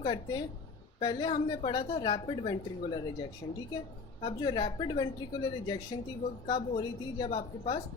करते हैं। पहले हमने पढ़ा था रैपिड वेंट्रिकुलर रिजेक्शन, ठीक है। अब जो रैपिड वेंट्रिकुलर रिजेक्शन थी वो कब हो रही थी, जब आपके पास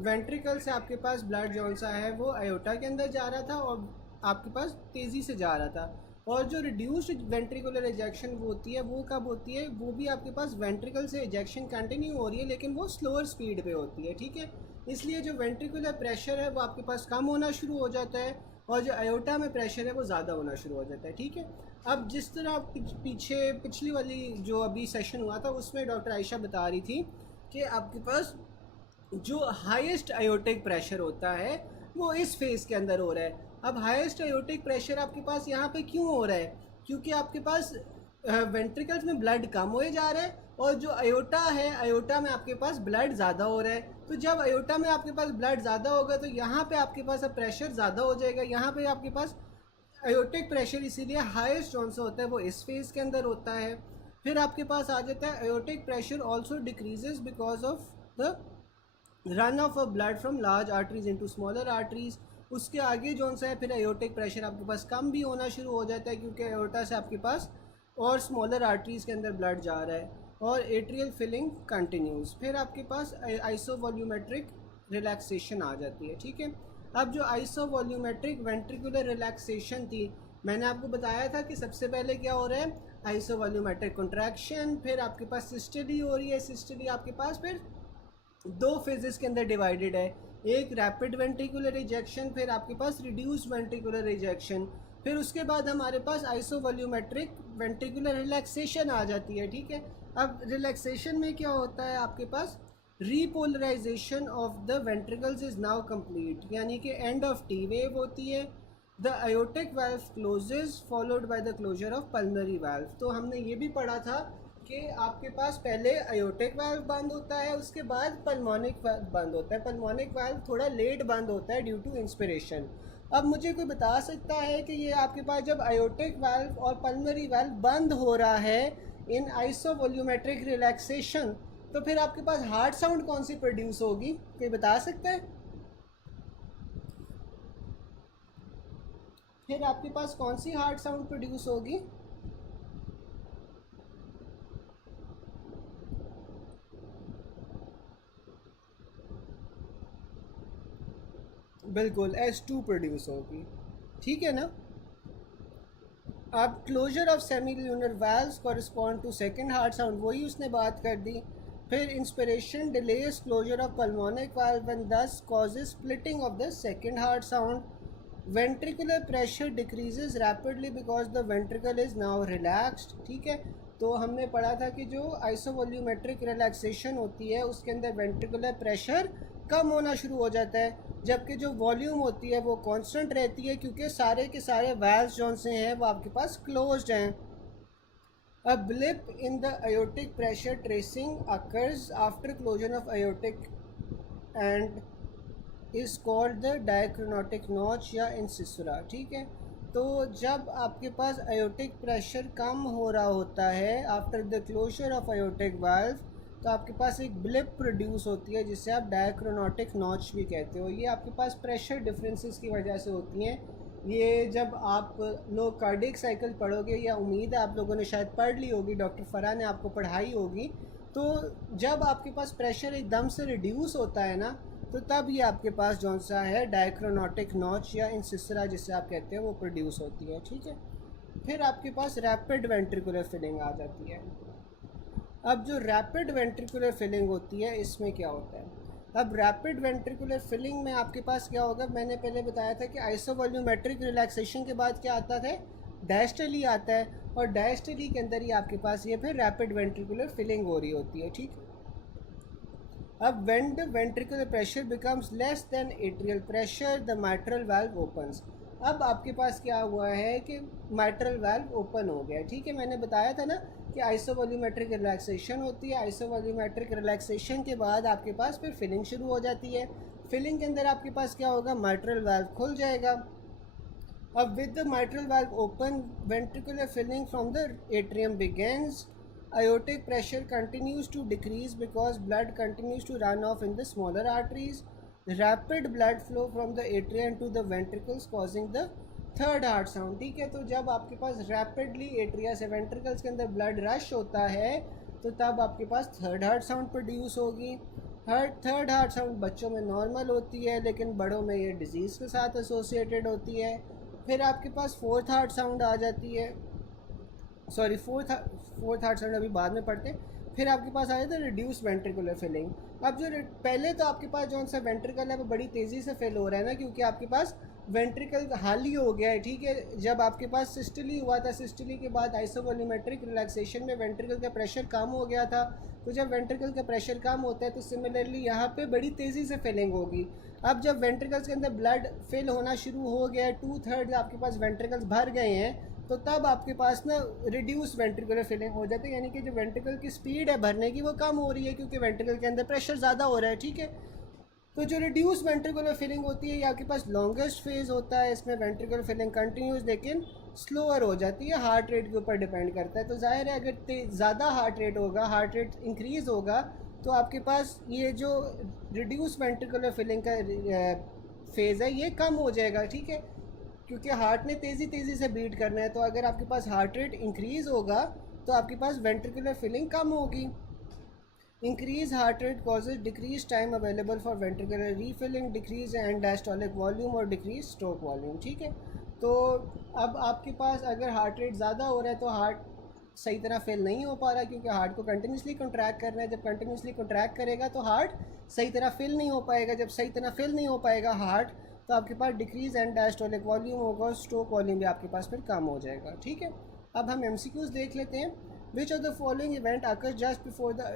वेंट्रिकल से आपके पास ब्लड जौन सा है वो अयोटा के अंदर जा रहा था और आपके पास तेज़ी से जा रहा था। और जो रिड्यूस्ड वेंट्रिकुलर रिजेक्शन वो होती है वो कब होती है, वो भी आपके पास वेंट्रिकल से इजेक्शन कंटिन्यू हो रही है लेकिन वो स्लोअर स्पीड पे होती है, ठीक है। इसलिए जो वेंट्रिकुलर प्रेशर है वो आपके पास कम होना शुरू हो जाता है और जो अयोटा में प्रेशर है वो ज़्यादा होना शुरू हो जाता है, ठीक है। अब जिस तरह पीछे पिछली वाली जो अभी सेशन हुआ था उसमें डॉक्टर आयशा बता रही थी कि आपके पास जो हाईएस्ट आयोटिक प्रेशर होता है वो इस फेज़ के अंदर हो रहा है। अब हाईएस्ट आयोटिक प्रेशर आपके पास यहाँ पे क्यों हो रहा है, क्योंकि आपके पास वेंट्रिकल्स में ब्लड कम होए जा रहा है और जो अयोटा है अयोटा में आपके पास ब्लड ज़्यादा हो रहा है। तो जब अयोटा में आपके पास ब्लड ज़्यादा होगा तो यहाँ पे आपके पास अब प्रेशर ज़्यादा हो जाएगा। यहाँ पे आपके पास अयोटिक प्रेशर इसीलिए हाईएस्ट जौन सा होता है वो इस फेज़ के अंदर होता है। फिर आपके पास आ जाता है aortic pressure also decreases because of the run of a blood from large arteries into smaller arteries. उसके आगे जौन सा है फिर अयोटिक प्रेशर आपके पास कम भी होना शुरू हो जाता है क्योंकि अयोटा से आपके पास और स्मॉलर आर्टरीज के अंदर ब्लड जा रहा है और एट्रियल फिलिंग कंटिन्यूज। फिर आपके पास आइसोवॉल्यूमेट्रिक रिलैक्सेशन आ जाती है, ठीक है। अब जो आइसोवॉल्यूमेट्रिक वेंट्रिकुलर रिलैक्सेशन थी मैंने आपको बताया था कि सबसे पहले क्या हो रहा है, आइसोवॉल्यूमेट्रिक कॉन्ट्रैक्शन, फिर आपके पास सिस्टली हो रही है। सिस्टली आपके पास फिर दो फेजेस के अंदर डिवाइडेड है, एक रैपिड वेंट्रिकुलर रिजेक्शन, फिर आपके पास रिड्यूस्ड वेंट्रिकुलर रिजेक्शन, फिर उसके बाद हमारे पास आइसोवॉल्यूमेट्रिक वेंट्रिकुलर रिलैक्सेशन आ जाती है, ठीक है। अब रिलैक्सेशन में क्या होता है, आपके पास repolarization of the ventricles is now complete, यानी कि एंड ऑफ टी वेव होती है। The aortic valve closes followed by the closure of pulmonary valve. तो हमने ये भी पढ़ा था कि आपके पास पहले अयोटिक वाल्व बंद होता है उसके बाद पल्मोनिक वाल्व बंद होता है। पल्मोनिक वाल्व थोड़ा लेट बंद होता है ड्यू टू इंस्पिरेशन। अब मुझे कोई बता सकता है कि ये आपके पास जब अयोटिक वाल्व और पल्मनरी वाल्व बंद हो रहा है इन आइसोवॉल्यूमेट्रिक रिलैक्सेशन, तो फिर आपके पास हार्ट साउंड कौन सी प्रोड्यूस होगी, कोई बता सकता है? फिर आपके पास कौन सी हार्ट साउंड प्रोड्यूस होगी? बिल्कुल S2 प्रोड्यूस होगी, ठीक है ना। अब closure of semilunar valves correspond to second heart sound, वही उसने बात कर दी। फिर inspiration delays closure of pulmonic valve and this causes splitting of the second heart sound. Ventricular pressure decreases rapidly because the ventricle is now relaxed, ठीक है। तो हमने पढ़ा था कि जो आइसोवॉल्यूमेट्रिक रिलैक्सेशन होती है उसके अंदर वेंट्रिकुलर प्रेशर कम होना शुरू हो जाता है, जबकि जो वॉल्यूम होती है वो कांस्टेंट रहती है क्योंकि सारे के सारे वाल्व्स जो से हैं वो आपके पास क्लोज्ड हैं। A blip in the aortic pressure tracing occurs after closure of aortic and is called the dicrotic notch या इंसिसुरा, ठीक है। तो जब आपके पास aortic प्रेशर कम हो रहा होता है after the closure of aortic valve, तो आपके पास एक ब्लिप प्रोड्यूस होती है जिसे आप डायक्रोनोटिक नॉच भी कहते हो। ये आपके पास प्रेशर डिफरेंसेस की वजह से होती हैं। ये जब आप लोग कार्डियक साइकिल पढ़ोगे, या उम्मीद है आप लोगों ने शायद पढ़ ली होगी, डॉक्टर फराह ने आपको पढ़ाई होगी, तो जब आपके पास प्रेशर एकदम से रिड्यूस होता है ना, तो तब ये आपके पास जौन सा है डायक्रोनोटिक नॉच या इंसिसरा जिसे आप कहते हैं वो प्रोड्यूस होती है, ठीक है। फिर आपके पास रैपिड वेंट्रिकुलर फिलिंग आ जाती है। अब जो रैपिड वेंट्रिकुलर फिलिंग होती है इसमें क्या होता है, अब रैपिड वेंट्रिकुलर फिलिंग में आपके पास क्या होगा, मैंने पहले बताया था कि आइसोवॉल्यूमेट्रिक रिलैक्सेशन के बाद क्या आता है, डायस्टली आता है, और डायस्टली के अंदर ही आपके पास ये फिर रैपिड वेंट्रिकुलर फिलिंग हो रही होती है, ठीक है। अब when the ventricular pressure becomes less than atrial pressure, the mitral valve opens। अब आपके पास क्या हुआ है कि mitral valve ओपन हो गया, ठीक है। मैंने बताया था ना कि आइसोवॉल्यूमेट्रिक रिलैक्सेशन होती है, आइसोवॉल्यूमेट्रिक रिलैक्सेशन के बाद आपके पास फिर फिलिंग शुरू हो जाती है। फिलिंग के अंदर आपके पास क्या होगा, mitral valve खुल जाएगा। अब with the mitral valve open, ventricular filling from the atrium begins। Aortic pressure continues to decrease because blood continues to run off in the smaller arteries. Rapid blood flow from the atrium to the ventricles causing the third heart sound, ठीक है। तो जब आपके पास rapidly atria से ventricles के अंदर blood rush होता है तो तब आपके पास थर्ड हार्ट साउंड प्रोड्यूस होगी। थर्ड हार्ट साउंड बच्चों में नॉर्मल होती है, लेकिन बड़ों में ये डिजीज़ के साथ एसोसिएटेड होती है। फिर आपके पास फोर्थ हार्ट साउंड आ जाती है, सॉरी फोर्थ हार्ट साउंड अभी बाद में पढ़ते हैं। फिर आपके पास आ जाता है रिड्यूस वेंट्रिकुलर फिलिंग। अब जो पहले तो आपके पास जो सा वेंट्रिकल है वो बड़ी तेज़ी से फिल हो रहा है ना, क्योंकि आपके पास वेंट्रिकल हाली हो गया है, ठीक है। जब आपके पास सिस्टली हुआ था, सिस्टली के बाद आइसोवॉल्यूमेट्रिक रिलैक्सेशन में वेंट्रिकल का प्रेशर कम हो गया था। तो जब वेंट्रिकल का प्रेशर कम होता है तो सिमिलरली यहाँ पे बड़ी तेज़ी से फिलिंग होगी। अब जब वेंट्रिकल्स के अंदर ब्लड फिल होना शुरू हो गया है, 2/3 आपके पास वेंट्रिकल्स भर गए हैं, तो तब आपके पास ना रिड्यूस वेंट्रिकुलर फिलिंग हो जाती है, यानी कि जो वेंट्रिकल की स्पीड है भरने की वो कम हो रही है, क्योंकि वेंट्रिकल के अंदर प्रेशर ज़्यादा हो रहा है, ठीक है। तो जो रिड्यूस वेंट्रिकुलर फिलिंग होती है ये आपके पास लॉन्गेस्ट फेज़ होता है। इसमें वेंट्रिकुलर फिलिंग कंटिन्यूस लेकिन स्लोअर हो जाती है, हार्ट रेट के ऊपर डिपेंड करता है। तो जाहिर है अगर ज़्यादा हार्ट रेट होगा, हार्ट रेट इंक्रीज़ होगा, तो आपके पास ये जो रिड्यूस वेंट्रिकुलर फिलिंग का फेज़ है ये कम हो जाएगा, ठीक है, क्योंकि हार्ट ने तेज़ी से बीट करना है। तो अगर आपके पास हार्ट रेट इंक्रीज़ होगा तो आपके पास वेंट्रिकुलर फिलिंग कम होगी। Increase heart rate causes decrease time available for ventricular refilling, decrease and diastolic volume और डिक्रीज स्ट्रोक वॉल्यूम, ठीक है। तो अब आपके पास अगर हार्ट रेट ज़्यादा हो रहा है तो हार्ट सही तरह फिल नहीं हो पा रहा, क्योंकि हार्ट को कंटिन्यूसली कॉन्ट्रैक्ट करना है। जब कंटिन्यूसली कॉन्ट्रैक्ट करेगा तो हार्ट सही तरह फिल नहीं हो पाएगा। जब सही तरह फिल नहीं हो पाएगा हार्ट, तो आपके पास डिक्रीज एंड डायस्टोलिक वॉल्यूम होगा और स्ट्रोक वॉल्यूम भी आपके पास फिर कम हो जाएगा, ठीक है। अब हम MCQs देख लेते हैं। Which of the following event occurs just before the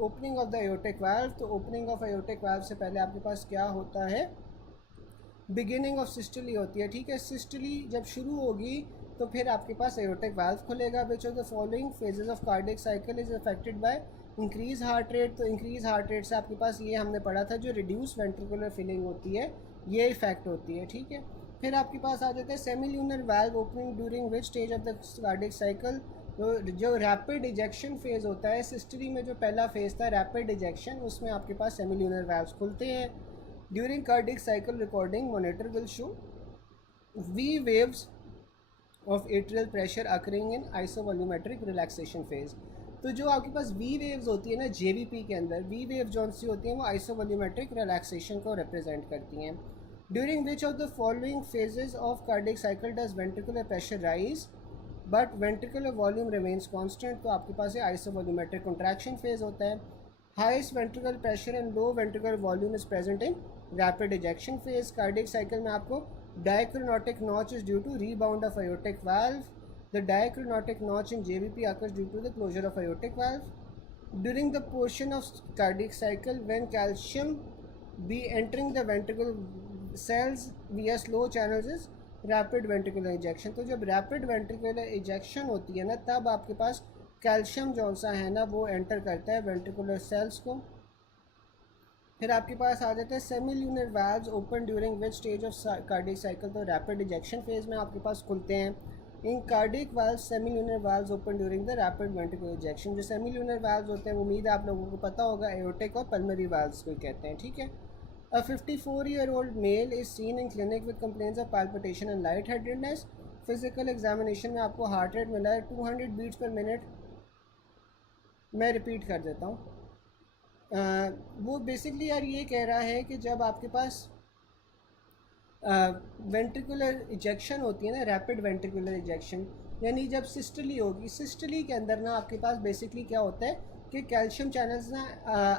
opening of the aortic valve? तो opening of aortic valve से पहले आपके पास क्या होता है? बिगिनिंग ऑफ सिस्टली होती है, ठीक है। सिस्टली जब शुरू होगी तो फिर आपके पास एओर्टिक वाल्व खुलेगा। विच of the following phases of cardiac cycle is affected by increase heart rate? तो इंक्रीज हार्ट रेट से आपके पास ये हमने पढ़ा था जो रिड्यूस वेंट्रिकुलर फिलिंग होती है ये इफेक्ट होती है, ठीक है। फिर आपके पास आ जाता है सेमील्यूनर valve opening during which stage of the cardiac cycle? तो जो रैपिड इजेक्शन फेज़ होता है, सिस्टली में जो पहला फेज़ था रैपिड इजेक्शन, उसमें आपके पास सेमील्यूनर वाल्व्स खुलते हैं। During cardiac cycle recording monitor will show V waves of atrial pressure occurring in isovolumetric relaxation phase। तो जो आपके पास V waves होती है ना JVP के अंदर, V waves जौन सी होती हैं वो isovolumetric relaxation को represent करती हैं। During which of the following phases of cardiac cycle does ventricular pressure rise but ventricular volume remains constant? तो आपके पास ये आइसोवॉल्यूमेट्रिक कॉन्ट्रैक्शन फेज होता है। Highest ventricular pressure and low ventricular volume is present in rapid ejection phase. Cardiac cycle में आपको dicrotic notch is due to rebound of aortic valve. The dichronotic notch in JVP occurs due to the closure of aortic valve. During the portion of cardiac cycle when calcium be entering the ventricle cells via slow channels is rapid ventricular ejection. तो जब rapid ventricular ejection होती है ना तब आपके पास calcium जौन सा है ना वो एंटर करता है वेंट्रिकुलर सेल्स को। फिर आपके पास आ जाता है सेमील्यूनर valves open during which stage of cardiac cycle? तो रैपिड इजेक्शन फेज में आपके पास खुलते हैं। इन cardiac valves सेमील्यूनर valves open during the rapid ventricular ejection. जो सेमील्यूनर वाल्व्स होते हैं उम्मीद है आप लोगों को पता होगा एओर्टिक और पल्मोनरी वाल्व्स को कहते हैं, ठीक है। A 54-year-old male is seen in clinic with complaints of palpitation and lightheadedness. Physical examination में आपको हार्ट रेट मिला है 200 बीट्स पर मिनट। मैं रिपीट कर देता हूँ। वो बेसिकली यार ये कह रहा है कि जब आपके पास वेंट्रिकुलर इजेक्शन होती है ना, रैपिड वेंट्रिकुलर इजेक्शन, यानी जब सिस्टली होगी, सिस्टली के अंदर ना आपके पास बेसिकली क्या होता है कि कैल्शियम चैनल्स ना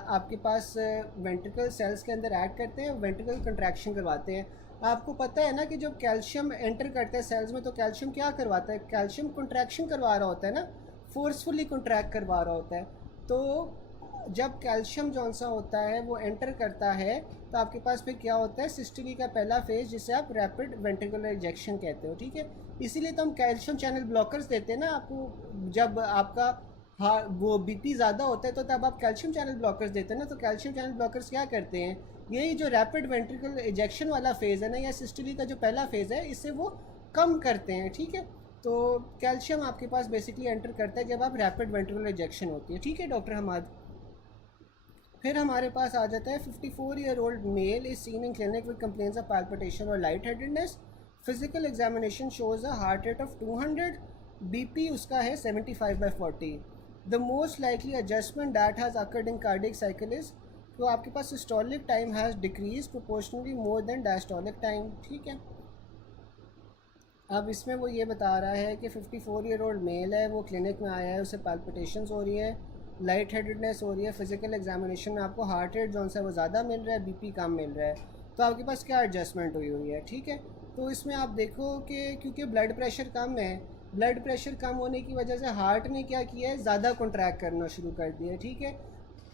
आपके पास वेंट्रिकल सेल्स के अंदर ऐड करते हैं, वेंट्रिकल कंट्रैक्शन करवाते हैं। आपको पता है ना कि जब कैल्शियम एंटर करता है सेल्स में तो कैल्शियम क्या करवाता है? कैल्शियम कंट्रैक्शन करवा रहा होता है ना, फोर्सफुली कंट्रैक्ट करवा रहा होता है। तो जब कैल्शियम जौन सा होता है वो एंटर करता है तो आपके पास फिर क्या होता है? सिस्टली का पहला फेज जिसे आप रैपिड वेंट्रिकुलर इजेक्शन कहते हो, ठीक है। इसीलिए तो हम कैल्शियम चैनल ब्लॉकर्स देते हैं ना आपको। जब आपका हाँ वो बीपी ज़्यादा होता है तो तब आप कैल्शियम चैनल ब्लॉकर्स देते हैं ना। तो कैल्शियम चैनल ब्लॉकर्स क्या करते हैं? यही जो रैपिड वेंट्रिकुलर इजेक्शन वाला फेज़ है ना, या सिस्टली का जो पहला फेज़ है, इससे वो कम करते हैं, ठीक है। तो कैल्शियम आपके पास बेसिकली एंटर करता है जब आप रैपिड वेंट्रिकुलर इजेक्शन होती है, ठीक है डॉक्टर हमाद। फिर हमारे पास आ जाता है 54-year-old male is seen in clinic with complaints of palpitation और light headedness. Physical examination shows a heart rate of 200, BP उसका है 75/40। The most likely adjustment that has occurred in cardiac cycle is, तो आपके पास systolic time has decrease proportionally more than diastolic time. ठीक है, अब इसमें वो ये बता रहा है कि 54-year-old मेल है, वो क्लिनिक में आया है, उसे पैल्पिटेशंस हो रही है, लाइट हेडेडनेस हो रही है, फिजिकल एग्जामिनेशन में आपको हार्ट रेट जो सा वो ज़्यादा मिल रहा है, बीपी कम मिल रहा है, तो आपके पास क्या एडजस्टमेंट हुई हुई है। ठीक है, तो इसमें आप देखो कि क्योंकि ब्लड प्रेशर कम है, ब्लड प्रेशर कम होने की वजह से हार्ट ने क्या किया है, ज़्यादा कॉन्ट्रैक्ट करना शुरू कर दिया। ठीक है,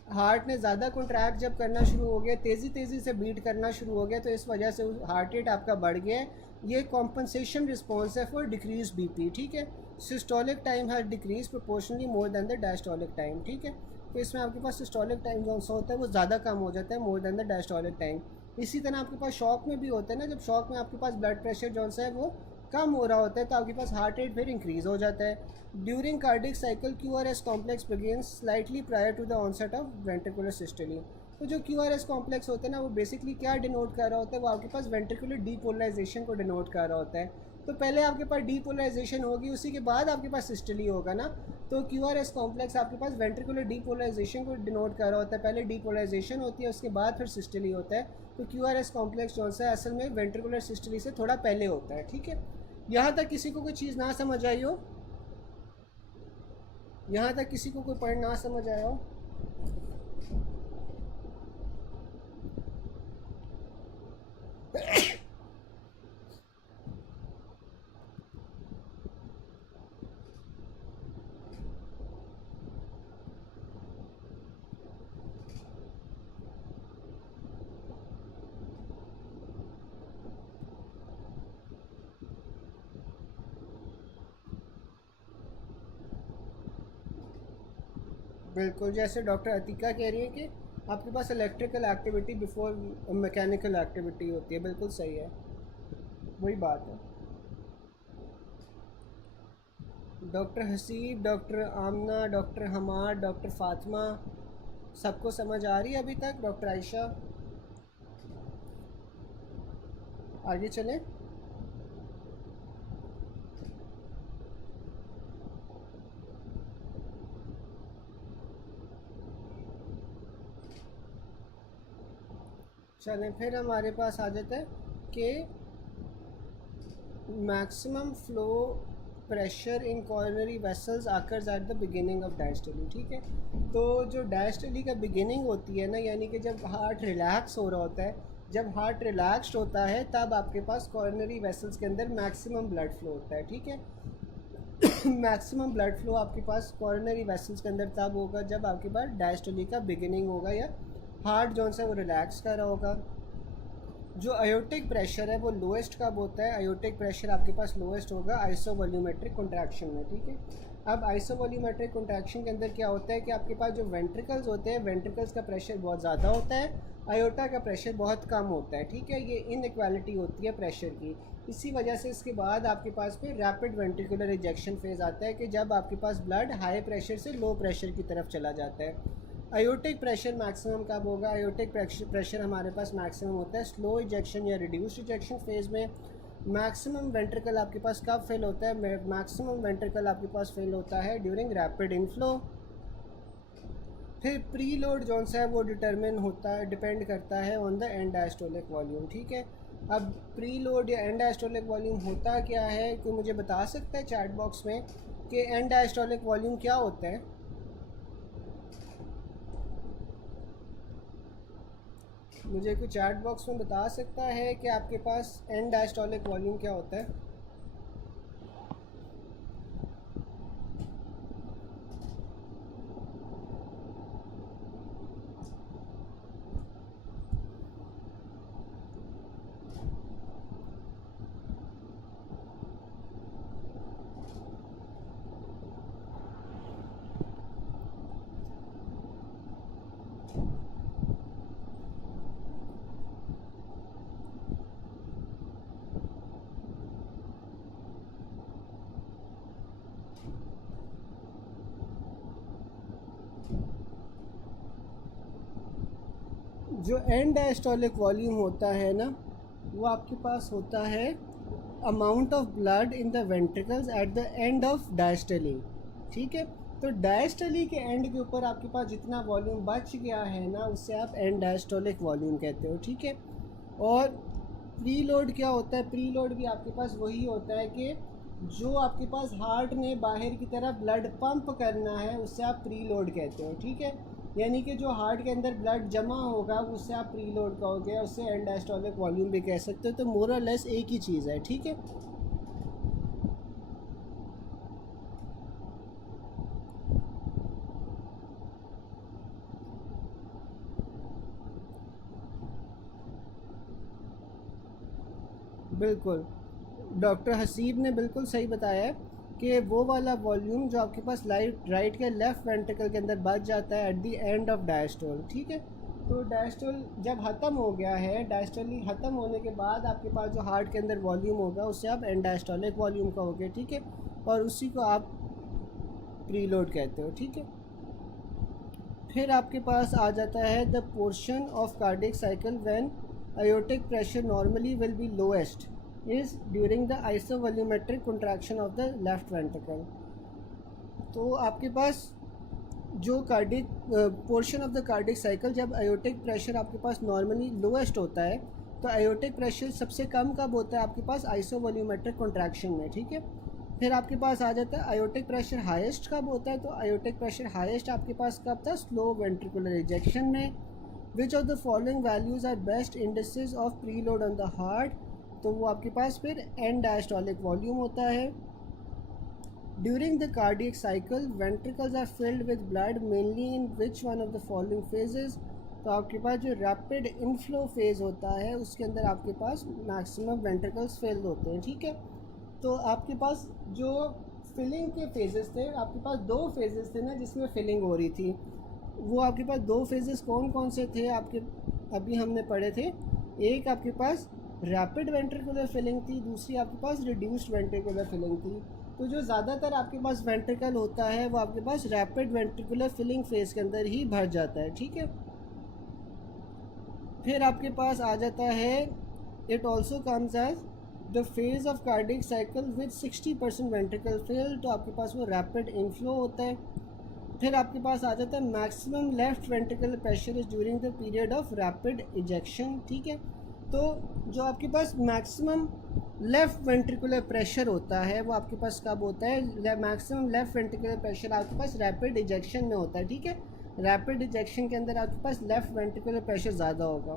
हार्ट ने ज़्यादा कॉन्ट्रैक्ट जब करना शुरू हो गया, तेज़ी से बीट करना शुरू हो गया, तो इस वजह से हार्ट रेट आपका बढ़ गया है। ये कॉम्पनसेशन रिस्पॉन्स है फॉर डिक्रीज बीपी। ठीक है, systolic time has decrease proportionally more then the diastolic time. ठीक है, तो इसमें आपके पास सिस्टोलिक टाइम जो होता है वो ज़्यादा कम हो जाता है more than the diastolic time. इसी तरह आपके पास शॉक में भी होता है ना, जब शॉक में आपके पास ब्लड प्रेशर जो सा है वो कम हो रहा होता है, तो आपके पास हार्ट रेट फिर इंक्रीज़ हो जाता है। During cardiac cycle QRS complex begins slightly prior to the onset of ventricular systole. तो जो QRS कॉम्प्लेक्स होता है ना, वो बेसिकली क्या डिनोट कर रहा होता है, वो आपके पास वेंट्रिकुलर डीपोलराइजेशन को डिनोट कर रहा होता है। तो पहले आपके पास डीपोलराइजेशन होगी, उसी के बाद आपके पास सिस्टोली होगा ना, तो QRS कॉम्प्लेक्स आपके पास वेंट्रिकुलर डीपोलराइजेशन को डिनोट कर रहा होता है। पहले डीपोलराइजेशन होती है, उसके बाद फिर सिस्टोली होता है। तो QRS कॉम्प्लेक्स जो है असल में वेंट्रिकुलर सिस्टोली से थोड़ा पहले होता है। ठीक है, यहाँ तक किसी को कोई चीज़ ना समझ आई हो, यहाँ तक किसी को कोई पॉइंट ना समझ आया हो? बिल्कुल, जैसे डॉक्टर अतीका कह रही है कि आपके पास electrical activity before mechanical activity होती है, बिल्कुल सही है, वही बात है। Doctor Haseeb, doctor Amna, doctor Hammad, doctor Fatima, सबको समझ आ रही है अभी तक? डॉक्टर आयशा, आगे चलें। चलें, फिर हमारे पास आ जाता है कि maximum flow pressure in coronary vessels occurs at the beginning of diastole. ठीक है, तो जो डायस्टोली का बिगिनिंग होती है ना, यानी कि जब हार्ट रिलैक्स हो रहा होता है, जब हार्ट रिलैक्स्ड होता है तब आपके पास कॉर्नरी वेसल्स के अंदर मैक्सिमम ब्लड फ्लो होता है। ठीक है, मैक्सिमम ब्लड फ्लो आपके पास कॉर्नरी वेसल्स के अंदर तब होगा जब आपके पास डायस्टोली का बिगिनिंग होगा या हार्ट जो है वो रिलैक्स कर रहा होगा। जो आयोटिक प्रेशर है वो लोएस्ट कब होता है? आयोटिक प्रेशर आपके पास लोएस्ट होगा आइसोवॉल्यूमेट्रिक कॉन्ट्रैक्शन में। ठीक है, अब आइसोवॉल्यूमेट्रिक कॉन्ट्रैक्शन के अंदर क्या होता है कि आपके पास जो वेंट्रिकल्स होते हैं, वेंट्रिकल्स का प्रेशर बहुत ज़्यादा होता है, आयोटा का प्रेशर बहुत कम होता है। ठीक है, ये इनइक्वालिटी होती है प्रेशर की। इसी वजह से इसके बाद आपके पास फिर रैपिड वेंट्रिकुलर इजेक्शन फेज़ आता है कि जब आपके पास ब्लड हाई प्रेशर से लो प्रेशर की तरफ चला जाता है। आयोटिक प्रेशर मैक्सिमम कब होगा? आयोटिक प्रेशर हमारे पास मैक्सिमम होता है स्लो इजेक्शन या रिड्यूस्ड इजेक्शन फेज़ में। मैक्सिमम वेंट्रिकल आपके पास कब फेल होता है? मैक्सिमम वेंट्रिकल आपके पास फेल होता है ड्यूरिंग रैपिड इनफ्लो। फिर प्री लोड जोन सा है वो डिटरमिन होता है, डिपेंड करता है on the end diastolic volume. ठीक है, अब प्री लोड या एंड डायस्टोलिक वॉल्यूम होता क्या है? कोई मुझे बता सकता है चैट बॉक्स में कि एंड डायस्टोलिक वॉल्यूम क्या होता है? मुझे कोई चैट बॉक्स में बता सकता है कि आपके पास एंड डायस्टोलिक वॉल्यूम क्या होता है? जो एंड डायस्टोलिक वॉल्यूम होता है ना, वो आपके पास होता है amount of blood in the ventricles at the end of diastole, ठीक है। तो डायस्टली के एंड के ऊपर आपके पास जितना वॉल्यूम बच गया है ना, उससे आप एंड डायस्टोलिक वॉल्यूम कहते हो, ठीक है। और प्रीलोड क्या होता है? प्रीलोड भी आपके पास वही होता है कि जो आपके पास हार्ट ने बाहर की तरफ ब्लड पंप करना है, उससे आप प्रीलोड कहते हो, ठीक है। यानी कि जो हार्ट के अंदर ब्लड जमा होगा उससे आप प्रीलोड कहोगे, उससे एंड डायस्टोलिक वॉल्यूम भी कह सकते हो। तो मोर और लेस एक ही चीज़ है, ठीक है। बिल्कुल, डॉक्टर हसीब ने बिल्कुल सही बताया है कि वो वाला वॉल्यूम जो आपके पास राइट के लेफ़्ट वेंट्रिकल के अंदर बच जाता है at the end of diastole, ठीक है। तो डायस्टोल जब ख़त्म हो गया है, डायस्टोली ख़त्म होने के बाद आपके पास जो हार्ट के अंदर वॉल्यूम होगा उससे आप एंड डायस्टोलिक वॉल्यूम कहोगे, ठीक है। और उसी को आप प्रीलोड कहते हो, ठीक है। फिर आपके पास आ जाता है the portion of cardiac cycle when aortic pressure normally will be lowest is during the isovolumetric contraction of the left ventricle। तो आपके पास जो cardiac portion of the cardiac cycle, जब aortic प्रेशर आपके पास नॉर्मली लोएस्ट होता है, तो aortic pressure सबसे कम कब होता है आपके पास? आइसोवॉल्यूमेट्रिक कॉन्ट्रैक्शन में, ठीक है। फिर आपके पास आ जाता है aortic प्रेशर हाईएस्ट कब होता है? तो aortic प्रेशर हाईएस्ट आपके पास कब था? स्लो वेंट्रिकुलर इजेक्शन में। Which of the following values are best indices of preload on the heart? तो वो आपके पास फिर end diastolic volume होता है। During the cardiac cycle, ventricles are filled with blood mainly in which one of the following phases? तो आपके पास जो rapid inflow phase होता है उसके अंदर आपके पास मैक्सिमम वेंट्रिकल्स फिल्ड होते हैं, ठीक है। तो आपके पास जो फिलिंग के फेजेस थे, आपके पास दो फेजेस थे ना जिसमें फिलिंग हो रही थी। वो आपके पास दो फेजेस कौन कौन से थे आपके अभी हमने पढ़े थे? एक आपके पास रैपिड वेंट्रिकुलर फिलिंग थी, दूसरी आपके पास रिड्यूस्ड वेंट्रिकुलर फिलिंग थी। तो जो ज़्यादातर आपके पास वेंट्रिकल होता है वो आपके पास रैपिड वेंट्रिकुलर फिलिंग फेज़ के अंदर ही भर जाता है, ठीक है। फिर आपके पास आ जाता है it also comes as the phase of cardiac cycle with 60% ventricle fill. तो आपके पास वो रैपिड इनफ्लो होता है। फिर आपके पास आ जाता है maximum left ventricular pressure is during the period of rapid ejection, ठीक है। तो जो आपके पास मैक्सिमम लेफ़्ट वेंट्रिकुलर प्रेशर होता है वो आपके पास कब होता है? मैक्सिमम लेफ़्ट वेंट्रिकुलर प्रेशर आपके पास रैपिड इजेक्शन में होता है, ठीक है। रैपिड इजेक्शन के अंदर आपके पास लेफ़्ट वेंट्रिकुलर प्रेशर ज़्यादा होगा।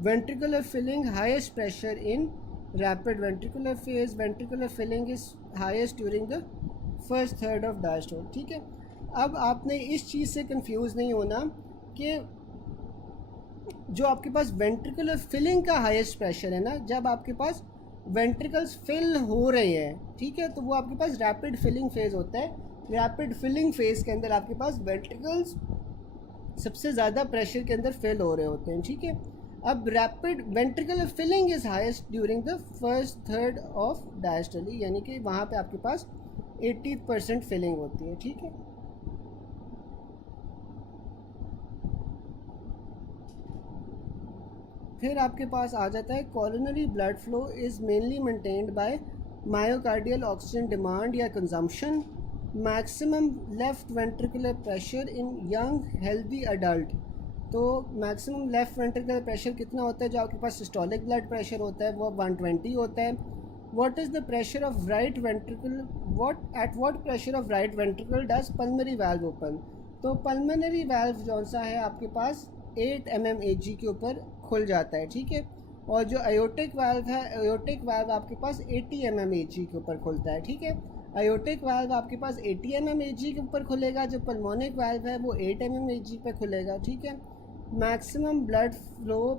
Ventricular filling highest pressure in rapid ventricular phase. Ventricular filling is highest during the first third of diastole, ठीक है। अब आपने इस चीज़ से कंफ्यूज नहीं होना कि जो आपके पास वेंट्रिकुलर फिलिंग का हाईएस्ट प्रेशर है ना, जब आपके पास वेंट्रिकल्स फिल हो रहे हैं, ठीक है, तो वो आपके पास रैपिड फिलिंग फेज़ होता है। रैपिड फिलिंग फेज़ के अंदर आपके पास वेंट्रिकल्स सबसे ज़्यादा प्रेशर के अंदर फिल हो रहे होते हैं, ठीक है। अब rapid ventricular filling is highest during the first third of diastole, यानी कि वहाँ पे आपके पास 80% फिलिंग होती है, ठीक है। फिर आपके पास आ जाता है coronary blood flow is mainly maintained by myocardial oxygen demand या consumption. Maximum left ventricular pressure in young healthy adult. तो मैक्सिमम लेफ़्ट वेंट्रिकुलर प्रेशर कितना होता है? जो आपके पास सिस्टोलिक ब्लड प्रेशर होता है वो 120 होता है। What is the pressure of right ventricle? What pressure of right ventricle does pulmonary valve open? तो पल्मोनरी वाल्व जो सा है आपके पास 8 mmHg के ऊपर खुल जाता है, ठीक है। और जो अयोटिक वाल्व है, अयोटिक वाल्व आपके पास 80 mmHg के ऊपर खुलता है, ठीक है। अयोटिक वाल्व आपके पास 80 mmHg के ऊपर खुलेगा, जो पल्मोनिक वाल्व है वो 8 mmHg पे खुलेगा, ठीक है। Maximum flow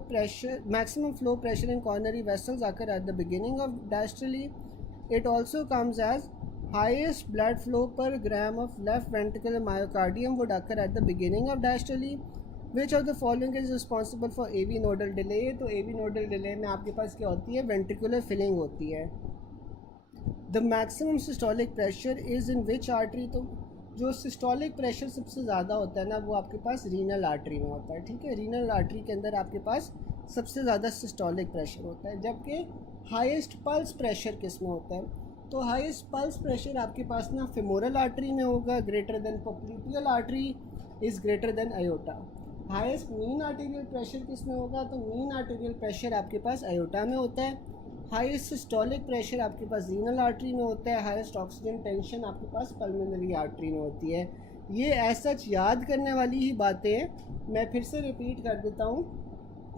pressure in coronary vessels occur at the beginning of diastole. It also comes as highest blood flow per gram of left ventricular myocardium would occur at the beginning of diastole. Which of the following is responsible for AV nodal delay? तो AV nodal delay में आपके पास क्या होती है? Ventricular filling होती है। The maximum systolic pressure is in which artery? तो जो सिस्टोलिक प्रेशर सबसे ज़्यादा होता है ना वो आपके पास रीनल आर्टरी में होता है, ठीक है। रीनल आर्टरी के अंदर आपके पास सबसे ज़्यादा सिस्टोलिक प्रेशर होता है, जबकि हाईएस्ट पल्स प्रेशर किस में होता है? तो हाईएस्ट पल्स प्रेशर आपके पास ना फेमोरल आर्टरी में होगा, greater than popliteal artery is greater than iota. Highest mean arterial pressure किस में होगा? तो मीन आर्टीरियल प्रेशर आपके पास आयोटा में होता है। हाईएस्ट सिस्टोलिक प्रेशर आपके पास रीनल आर्टरी में होता है। हाईएस्ट ऑक्सीजन टेंशन आपके पास पल्मोनरी आर्टरी में होती है। ये ऐसा याद करने वाली ही बातें हैं। मैं फिर से रिपीट कर देता हूँ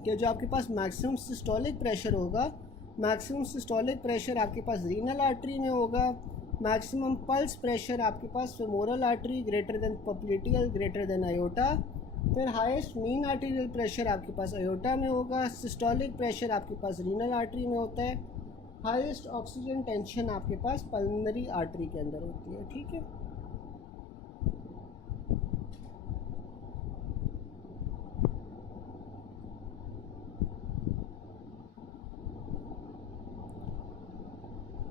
कि जो आपके पास मैक्सिमम सिस्टोलिक प्रेशर होगा, मैक्सिमम सिस्टोलिक प्रेशर आपके पास रीनल आर्टरी में होगा। मैक्सिमम पल्स प्रेशर आपके पास femoral artery greater than popliteal greater than aorta. फिर हाईएस्ट मीन आर्टीरियल प्रेशर आपके पास आयोटा में होगा। सिस्टोलिक प्रेशर आपके पास रीनल आर्टरी में होता है। हाईएस्ट ऑक्सीजन टेंशन आपके पास पल्मोनरी आर्टरी के अंदर होती है। ठीक है,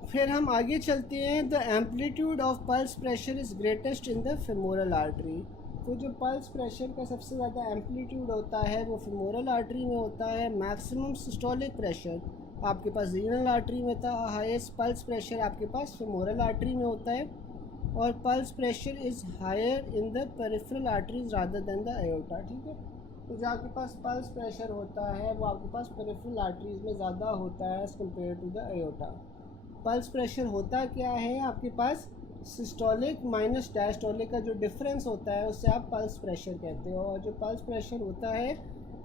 फिर हम आगे चलते हैं। The amplitude of pulse pressure is greatest in the femoral artery. तो जो पल्स प्रेशर का सबसे ज़्यादा एम्पलीट्यूड होता है वो फेमोरल आर्टरी में होता है। मैक्सिमम सिस्टोलिक प्रेशर आपके पास रीनल आर्टरी में था। हाईएस्ट पल्स प्रेशर आपके पास फेमोरल आर्टरी में होता है। और pulse pressure is higher in the peripheral arteries rather than the aorta. ठीक है, तो जो आपके पास पल्स प्रेशर होता है वो आपके पास पेरिफेरल आर्टरीज में ज़्यादा होता है as compare to the aorta. Pulse pressure होता क्या है? आपके पास सिस्टोलिक माइनस डायस्टोलिक का जो डिफरेंस होता है उससे आप पल्स प्रेशर कहते हो। और जो पल्स प्रेशर होता है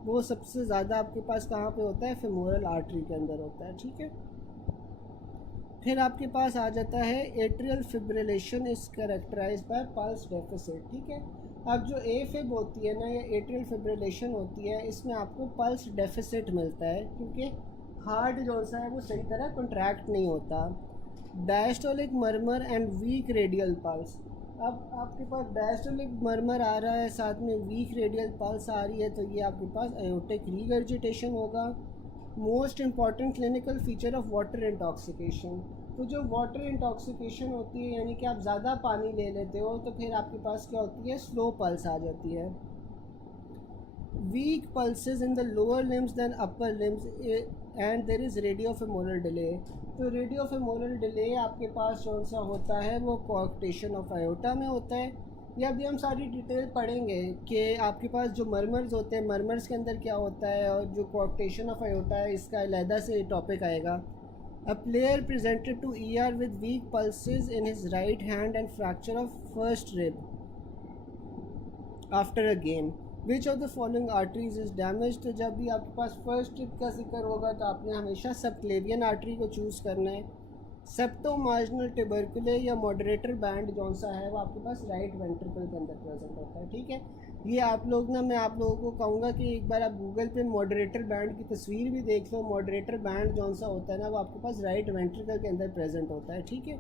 वो सबसे ज़्यादा आपके पास कहाँ पे होता है? फेमोरल आर्टरी के अंदर होता है। ठीक है, फिर आपके पास आ जाता है atrial fibrillation is characterised by pulse deficit. ठीक है, अब जो एफिब होती है ना, ये एट्रियल फिब्रिलेशन होती है, इसमें आपको पल्स डेफिसिट मिलता है क्योंकि हार्ट जो सा है वो सही तरह कॉन्ट्रैक्ट नहीं होता। Diastolic murmur and weak radial pulse. अब आपके पास डायस्टोलिक मर्मर आ रहा है, साथ में वीक रेडियल पल्स आ रही है, तो ये आपके पास आयोटिक रीगर्जिटेशन होगा। Most important clinical feature of water intoxication. तो जो वाटर इंटॉक्सिकेशन होती है यानी कि आप ज़्यादा पानी ले लेते हो तो फिर आपके पास क्या होती है? स्लो पल्स आ जाती है। Weak pulses in the lower limbs than upper limbs and there is radiofemoral delay. तो रेडियोफेमोरल डिले आपके पास कौन सा होता है? वो कोऑक्टेशन ऑफ आयोटा में होता है। या अभी हम सारी डिटेल पढ़ेंगे कि आपके पास जो मर्मर्स होते हैं, मर्मर्स के अंदर क्या होता है, और जो कोऑक्टेशन ऑफ आयोटा है इसका अलहदा से टॉपिक आएगा। A player presented to ER with weak pulses in his right hand and fracture of first rib after a game, which of the following arteries is damage. तो जब भी आपके पास फर्स्ट ट्रिप का जिक्र होगा तो आपने हमेशा सबक्लेवियन आर्टरी को चूज़ करना है। सेप्टो मार्जिनल ट्यूबरकुले या मॉडरेटर बैंड जौन सा है वो आपके पास राइट वेंट्रिकल के अंदर प्रेजेंट होता है। ठीक है, ये आप लोग ना, मैं आप लोगों को कहूँगा कि एक बार आप गूगल पे मॉडरेटर बैंड की तस्वीर भी देख लो। मॉडरेटर बैंड जौन सा होता है ना वो आपके पास राइट वेंट्रिकल के अंदर प्रेजेंट होता है। ठीक है,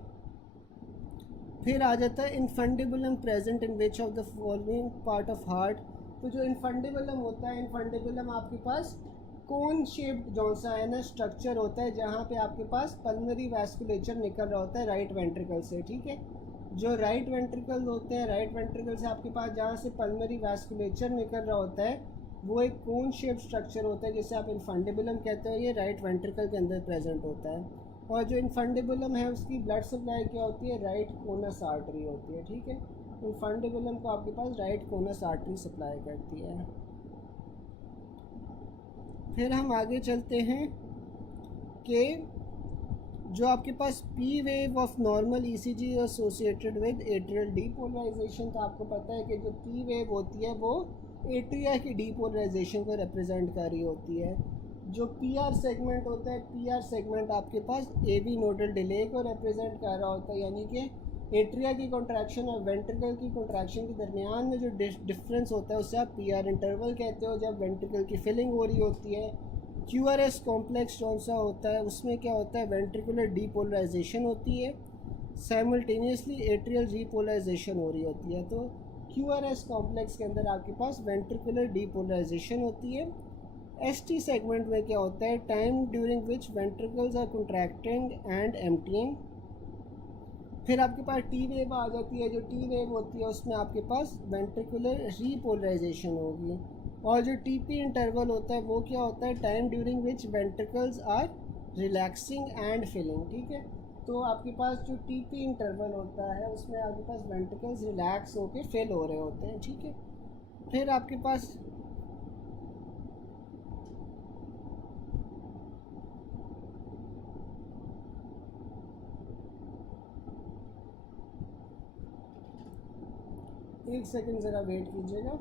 फिर आ जाता है infundibulum present in which of the following part of heart. तो जो इनफंडिबुलम होता है, इनफंडिबुलम आपके पास कोन शेप्ड जौन सा है ना स्ट्रक्चर होता है जहाँ पे आपके पास पल्मोनरी वैस्कुलेचर निकल रहा होता है राइट वेंट्रिकल से। ठीक है, जो राइट वेंट्रिकल होते हैं, राइट वेंट्रिकल से आपके पास जहाँ से पल्मोनरी वैस्कुलेचर निकल रहा होता है वो एक कोन शेप्ड स्ट्रक्चर होता है जिसे आप इनफंडिबुलम कहते हो। ये राइट वेंट्रिकल के अंदर प्रेजेंट होता है। और जो इनफंडिबुलम है उसकी ब्लड सप्लाई क्या होती है? राइट कोनस आर्टरी होती है। ठीक है, इनफंडिबुलम को आपके पास राइट कोनस आर्टरी सप्लाई करती है। फिर हम आगे चलते हैं कि जो आपके पास P wave of normal ECG associated with atrial depolarization. तो आपको पता है कि जो पी वेव होती है वो एट्रिया की डीपोलराइजेशन को रिप्रेजेंट कर रही होती है। जो PR सेगमेंट होता है, PR सेगमेंट आपके पास AV नोडल डिले को रिप्रेजेंट कर रहा होता है, यानी कि एट्रिया की कॉन्ट्रैक्शन और वेंट्रिकल की कॉन्ट्रैक्शन के दरमियान में जो डिफरेंस होता है उससे आप PR इंटरवल कहते हो जब वेंट्रिकल की फिलिंग हो रही होती है। QRS कॉम्प्लेक्स कौन सा होता है? उसमें क्या होता है? वेंट्रिकुलर डीपोलराइजेशन होती है, साइमल्टेनियसली एट्रियल रीपोलराइजेशन हो रही होती है। तो QRS कॉम्प्लेक्स के अंदर आपके पास वेंट्रिकुलर डीपोलराइजेशन होती है। ST सेगमेंट में क्या होता है? Time during which ventricles are contracting and emptying. फिर आपके पास टी वेव आ जाती है। जो टी वेव होती है उसमें आपके पास वेंट्रिकुलर रीपोलराइजेशन होगी। और जो टी पी इंटरवल होता है वो क्या होता है, time during which ventricles are relaxing and filling. ठीक है, तो आपके पास जो टी पी इंटरवल होता है उसमें आपके पास वेंट्रिकल्स रिलैक्स होके फिल हो रहे होते हैं। ठीक है, फिर आपके पास एक सेकंड ज़रा वेट कीजिएगा।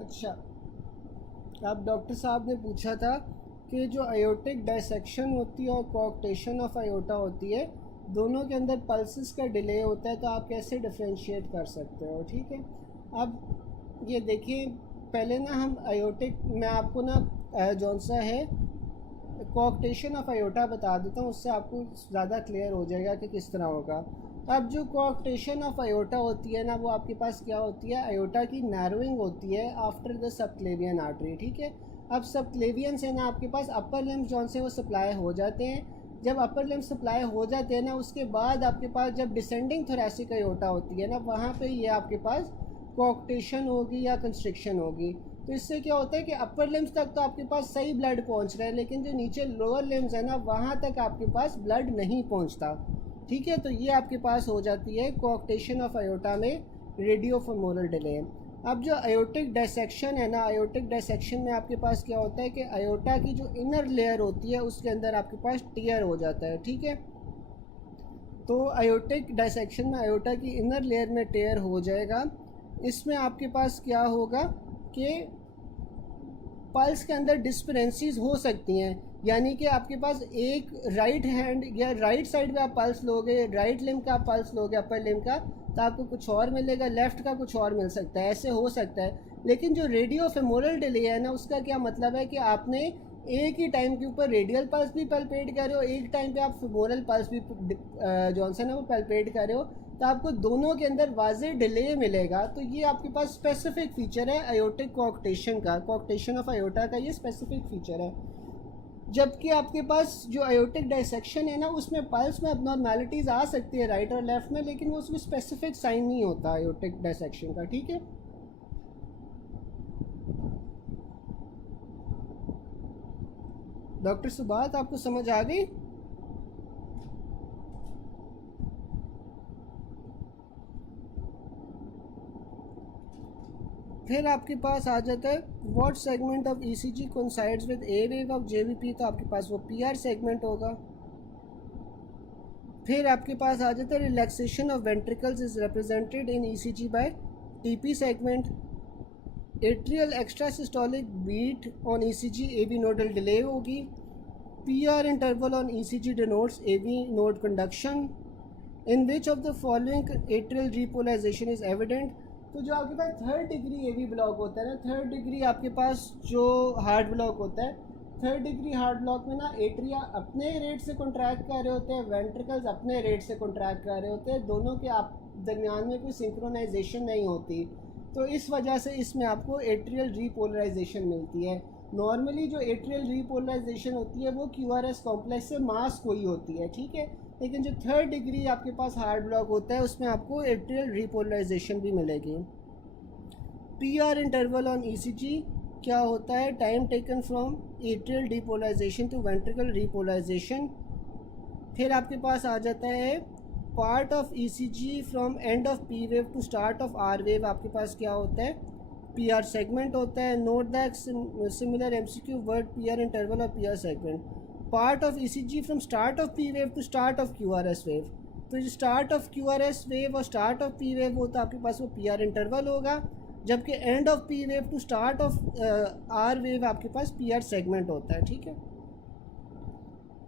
अच्छा, अब डॉक्टर साहब ने पूछा था कि जो आयोटिक डायसेक्शन होती है और कोऑक्टेशन ऑफ आयोटा होती है, दोनों के अंदर पल्सेस का डिले होता है, तो आप कैसे डिफरेंशिएट कर सकते हो। ठीक है, अब ये देखिए, पहले ना हम आयोटिक, मैं आपको ना जौन सा है कोऑक्टेशन ऑफ आयोटा बता देता हूँ, उससे आपको ज़्यादा क्लियर हो जाएगा कि किस तरह होगा। अब जो कोऑक्टेशन ऑफ आयोटा होती है ना, वो आपके पास क्या होती है, आयोटा की नैरोइंग होती है आफ्टर द सबक्लेवियन आर्टरी। ठीक है, अब सबक्लेवियन से ना आपके पास अपर लिम्स जौन से वो सप्लाई हो जाते हैं। जब अपर लिम्स सप्लाई हो जाते हैं ना, उसके बाद आपके पास जब डिसेंडिंग थोरैसिक आयोटा होती है ना, वहाँ पे ये आपके पास कोऑक्टेशन होगी या कंस्ट्रिक्शन होगी। तो इससे क्या होता है कि अपर लिम्स तक तो आपके पास सही ब्लड पहुंच रहा है, लेकिन जो नीचे लोअर लिम्स है ना, वहाँ तक आपके पास ब्लड नहीं पहुंचता। ठीक है, तो ये आपके पास हो जाती है कोऑक्टेशन ऑफ आयोटा में रेडियोफेमोरल डिले। अब जो आयोटिक डायसेक्शन है ना, आयोटिक डायसेक्शन में आपके पास क्या होता है कि आयोटा की जो इनर लेयर होती है उसके अंदर आपके पास टीयर हो जाता है। ठीक है, तो आयोटिक डायसेक्शन में आयोटा की इनर लेयर में टेयर हो जाएगा। इसमें आपके पास क्या होगा कि पल्स के अंदर डिस्पेरेंसीज हो सकती हैं, यानी कि आपके पास एक राइट हैंड या राइट साइड में आप पल्स लोगे, राइट लिम्ब का आप पल्स लोगे अपर लिम्ब का, तो आपको कुछ और मिलेगा, लेफ़्ट का कुछ और मिल सकता है, ऐसे हो सकता है। लेकिन जो रेडियो फेमोरल डिले है ना, उसका क्या मतलब है कि आपने एक ही टाइम के ऊपर रेडियल पल्स भी पल्पेट कर रहे हो, एक टाइम पे आप फेमोरल पल्स भी जॉनसन है वो पल्पेट कर रहे हो, तो आपको दोनों के अंदर वाज़े डिले मिलेगा। तो ये आपके पास स्पेसिफिक फ़ीचर है आयोटिक कोऑक्टेशन का, कोऑक्टेशन ऑफ आयोटा का ये स्पेसिफिक फ़ीचर है। जबकि आपके पास जो आयोटिक डायसेक्शन है ना, उसमें पल्स में अबनॉर्मैलिटीज़ आ सकती है राइट और लेफ़्ट में, लेकिन वो उसमें स्पेसिफिक साइन नहीं होता आयोटिक डायसेक्शन का। ठीक है, डॉक्टर सुबात आपको समझ आ गई? फिर आपके पास आ जाता है what segment of ECG coincides with A wave of JVP, तो आपके पास वो पीआर सेगमेंट होगा। फिर आपके पास आ जाता है relaxation of ventricles is represented in ECG by TP segment. Atrial extra systolic beat on ECG AV nodal delay होगी। PR interval on ECG denotes AV node conduction. In which of the following atrial repolarization is evident. तो जो आपके पास third degree AV block होता है ना, third degree आपके पास जो हार्ट ब्लॉक होता है, थर्ड डिग्री हार्ट ब्लॉक में ना एट्रिया अपने रेट से कॉन्ट्रैक्ट कर रहे होते हैं, वेंट्रिकल्स अपने रेट से कॉन्ट्रैक्ट कर रहे होते हैं, दोनों के आप दरमियान में कोई सिंक्रोनाइजेशन नहीं होती। तो इस वजह से इसमें आपको एट्रियल रीपोलराइजेशन मिलती है। नॉर्मली जो एट्रियल रीपोलराइजेशन होती है वो क्यूआरएस कॉम्प्लेक्स से मास कोई होती है। ठीक है, लेकिन जो थर्ड डिग्री आपके पास हार्ट ब्लॉक होता है उसमें आपको एट्रियल रीपोलराइजेशन भी मिलेगी। पीआर इंटरवल ऑन ईसीजी क्या होता है, time taken from atrial depolarization to ventricle repolarization. फिर आपके पास आ जाता है part of ECG from end of P wave to start of R wave, आपके पास क्या होता है, पीआर सेगमेंट होता है। Note that similar MCQ word PR interval और PR segment. Part of ECG from start of P wave to start of QRS wave, तो जो स्टार्ट ऑफ क्यूआरएस वेव और स्टार्ट ऑफ पी वेव होता है आपके पास वो पीआर इंटरवल होगा। जबकि end of P wave to start of R wave आपके पास पी आर सेगमेंट होता है, ठीक है।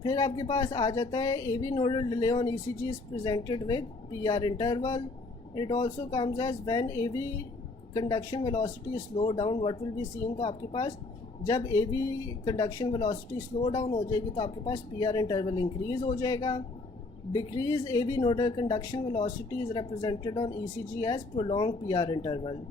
फिर आपके पास आ जाता है A V nodal delay on E C G is presented with P R interval. It also comes as when A V conduction velocity slow down what will be seen. तो आपके पास जब A V conduction velocity slow down हो जाएगी तो आपके पास P R interval increase हो जाएगा। Decrease A V nodal conduction velocity is represented on E C G as prolong P R interval.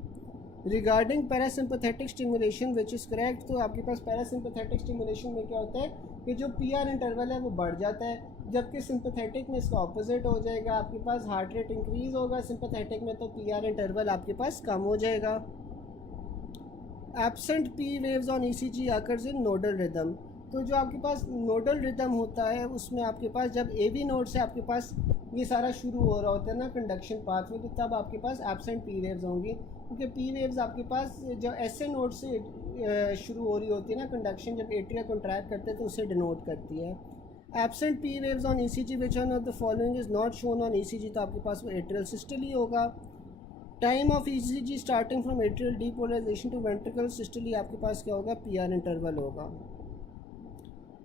Regarding parasympathetic stimulation which is correct. तो आपके पास parasympathetic stimulation में क्या होता है कि जो पी आर इंटरवल है वो बढ़ जाता है, जबकि सिंपथेटिक में इसका ऑपोजिट हो जाएगा, आपके पास हार्ट रेट इंक्रीज़ होगा सिंपथेटिक में, तो पी आर इंटरवल आपके पास कम हो जाएगा। Absent P waves on E C G occurs in nodal rhythm. तो जो आपके पास नोडल रिदम होता है उसमें आपके पास जब ए वी नोड से आपके पास ये सारा शुरू हो रहा होता है ना कंडक्शन पाथवे, तो तब आपके पास एब्सेंट पी वेव्स होंगी, क्योंकि पी वेव्स आपके पास जो एस ए नोड से शुरू हो रही होती है ना कंडक्शन, जब एट्रिया कॉन्ट्रैक्ट करते हैं तो उसे डिनोट करती है। Absent P waves on E C G which one of the following is not shown on E C G. तो आपके पास वो एट्रियल सिस्टली होगा। Time of E C G starting from atrial depolarization to ventricle systole आपके पास क्या होगा, P R interval होगा।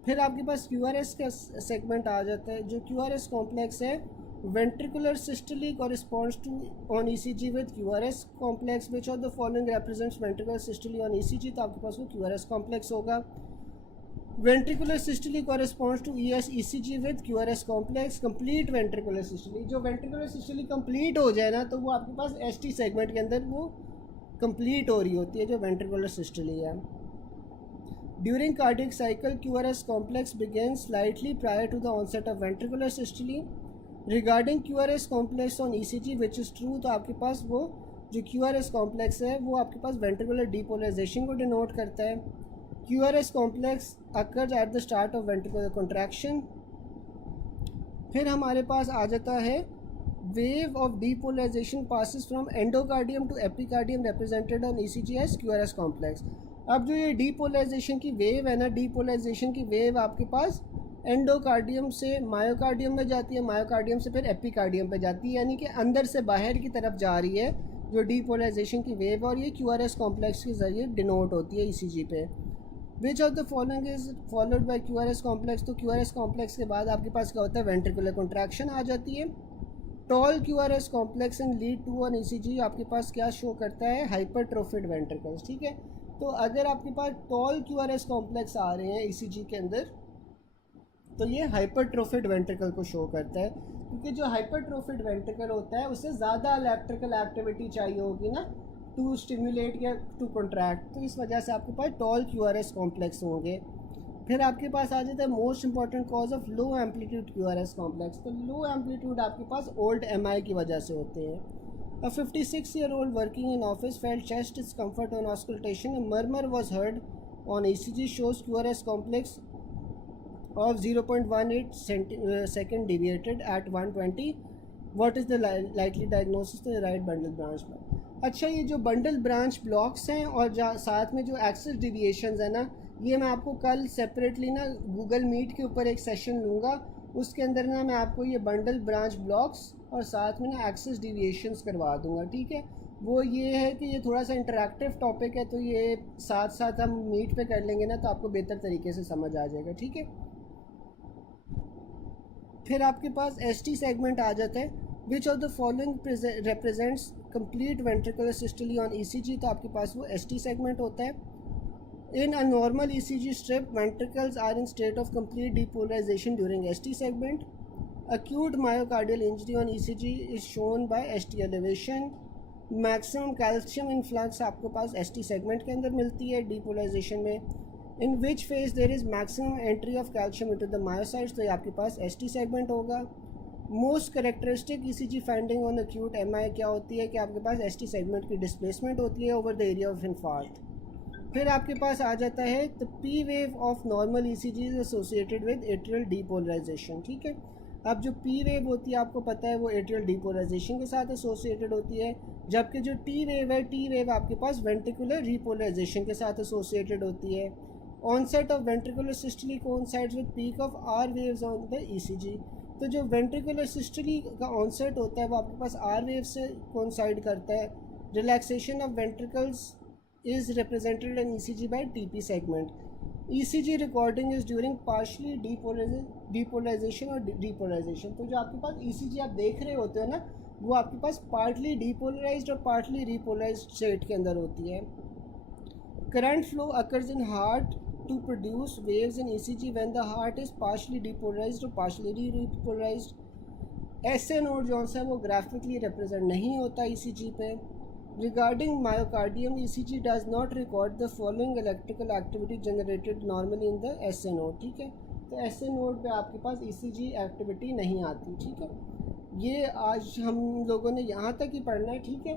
फिर आपके पास क्यू आर एस का सेगमेंट आ जाता है। जो क्यू आर एस कॉम्प्लेक्स है ventricular systole corresponds to on E C G with Q R S complex which of the following represents ventricular systole on E C G. तो आपके पास वो क्यू आर एस कॉम्प्लेक्स होगा। Ventricular systole corresponds to E S E C G with Q R S complex. Complete ventricular systole, जो ventricular systole complete हो जाए ना तो वो आपके पास एस टी सेगमेंट के अंदर वो कंप्लीट हो रही होती है जो वेंट्रिकुलर सिस्टली है। During cardiac cycle, QRS complex begins slightly prior to the onset of ventricular systole. Regarding QRS complex on ECG, which is true, तो आपके पास वो जो QRS complex है वो आपके पास ventricular depolarization को denote करता है। QRS complex occurs at the start of ventricular contraction। फिर हमारे पास आ जाता है wave of depolarization passes from endocardium to epicardium represented on ECG as QRS complex। अब जो ये डीपोलराइजेशन की वेव है ना, डीपोलराइजेशन की वेव आपके पास एंडोकार्डियम से मायोकार्डियम में जाती है, मायोकार्डियम से फिर एपिकार्डियम पे जाती है, यानी कि अंदर से बाहर की तरफ जा रही है जो डीपोलराइजेशन की वेव, और ये क्यूआरएस कॉम्प्लेक्स के ज़रिए डिनोट होती है ईसीजी पे। विच of the following is followed by QRS complex. तो क्यूआरएस कॉम्प्लेक्स के बाद आपके पास क्या होता है, वेंट्रिकुलर कॉन्ट्रैक्शन आ जाती है। Tall QRS complex and lead two on ECG आपके पास क्या शो करता है, हाइपरट्रोफिड वेंट्रिकल्स, ठीक है। तो अगर आपके पास टॉल क्यूआरएस कॉम्प्लेक्स आ रहे हैं ईसीजी के अंदर तो ये हाइपरट्रोफिड वेंट्रिकल को शो करता है, क्योंकि जो हाइपरट्रोफिड वेंट्रिकल होता है उसे ज़्यादा इलेक्ट्रिकल एक्टिविटी चाहिए होगी ना टू स्टिमुलेट या टू कॉन्ट्रैक्ट, तो इस वजह से आपके पास टॉल क्यूआरएस कॉम्प्लेक्स होंगे। फिर आपके पास आ जाता है most important cause of low amplitude QRS complex. तो लो एम्पलीट्यूड आपके पास ओल्ड एमआई की वजह से होते हैं। A 56-year-old working in office felt chest discomfort on auscultation. A murmur was heard on ECG shows QRS complex of 0.18 second deviated at 120. What is the likely diagnosis to the right bundle branch block? अच्छा, ये जो bundle branch blocks हैं और साथ में जो axis deviations है ना, ये मैं आपको कल सेपरेटली ना गूगल मीट के ऊपर एक सेशन लूँगा, उसके अंदर ना मैं आपको ये बंडल ब्रांच ब्लॉक्स और साथ में ना एक्सिस डिविएशंस करवा दूंगा, ठीक है। वो ये है कि ये थोड़ा सा इंटरेक्टिव टॉपिक है, तो ये साथ साथ हम मीट पे कर लेंगे ना तो आपको बेहतर तरीके से समझ आ जाएगा, ठीक है। फिर आपके पास एसटी सेगमेंट आ जाता है। विच of the following represents complete ventricular systole on ECG. तो आपके पास वो एसटी सेगमेंट होता है। In a normal ECG strip, ventricles are in state of complete depolarization during ST segment. Acute myocardial injury on ECG is shown by ST elevation. Maximum calcium influx आपके पास ST segment के अंदर मिलती है depolarization में. In which phase there is maximum entry of calcium into the myocytes, तो ये आपके पास ST segment होगा. Most characteristic ECG finding on acute MI क्या होती है कि आपके पास ST segment की displacement होती है over the area of infarct. फिर आपके पास आ जाता है the P wave of normal ECG is associated with atrial depolarisation, ठीक है। अब जो पी वेव होती है आपको पता है वो एट्रियल डीपोलराइजेशन के साथ एसोसिएटेड होती है, जबकि जो टी वेव है, टी वेव आपके पास वेंट्रिकुलर रीपोलराइजेशन के साथ एसोसिएटेड होती है। Onset of ventricular systole coincides with peak of R waves on the ECG. तो जो वेंट्रिकुलर सिस्टली का ऑनसेट होता है वो आपके पास आर वेव से कोइंसाइड करता है, relaxation of ventricles is represented in ECG by TP segment. ECG recording is during partially depolarization और repolarization. तो जो आपके पास ECG आप देख रहे होते हो ना, वो आपके पास partly depolarized और partly repolarized state के अंदर होती है. Current flow occurs in heart to produce waves in ECG when the heart is partially depolarized or partially repolarized. SA node जो है वो ग्राफिकली रिप्रेजेंट नहीं होता ECG पे. Regarding myocardium ECG does not record the following electrical activity generated normally in the SA node. ठीक है, तो SA node पे आपके पास ECG एक्टिविटी नहीं आती. ठीक है, ये आज हम लोगों ने यहाँ तक ही पढ़ना है. ठीक है,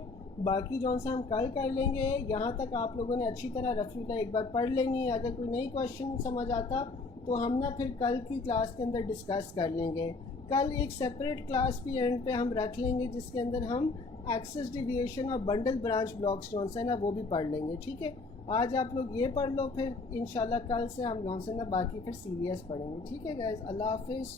बाकी जो सा हम कल कर लेंगे. यहाँ तक आप लोगों ने अच्छी तरह रफीला एक बार पढ़ लेनी है. अगर कोई नई क्वेश्चन समझ आता तो हम ना फिर कल की क्लास के अंदर डिस्कस कर लेंगे. कल एक सेपरेट क्लास भी एंड पे हम रख लेंगे जिसके अंदर हम एक्सेस डेविएशन और बंडल ब्रांच ब्लॉक्स जो है ना वो भी पढ़ लेंगे. ठीक है, आज आप लोग ये पढ़ लो, फिर इंशाल्लाह कल से हम जो है ना बाकी फिर सीरियस पढ़ेंगे. ठीक है गाइस, अल्लाह हाफिज़.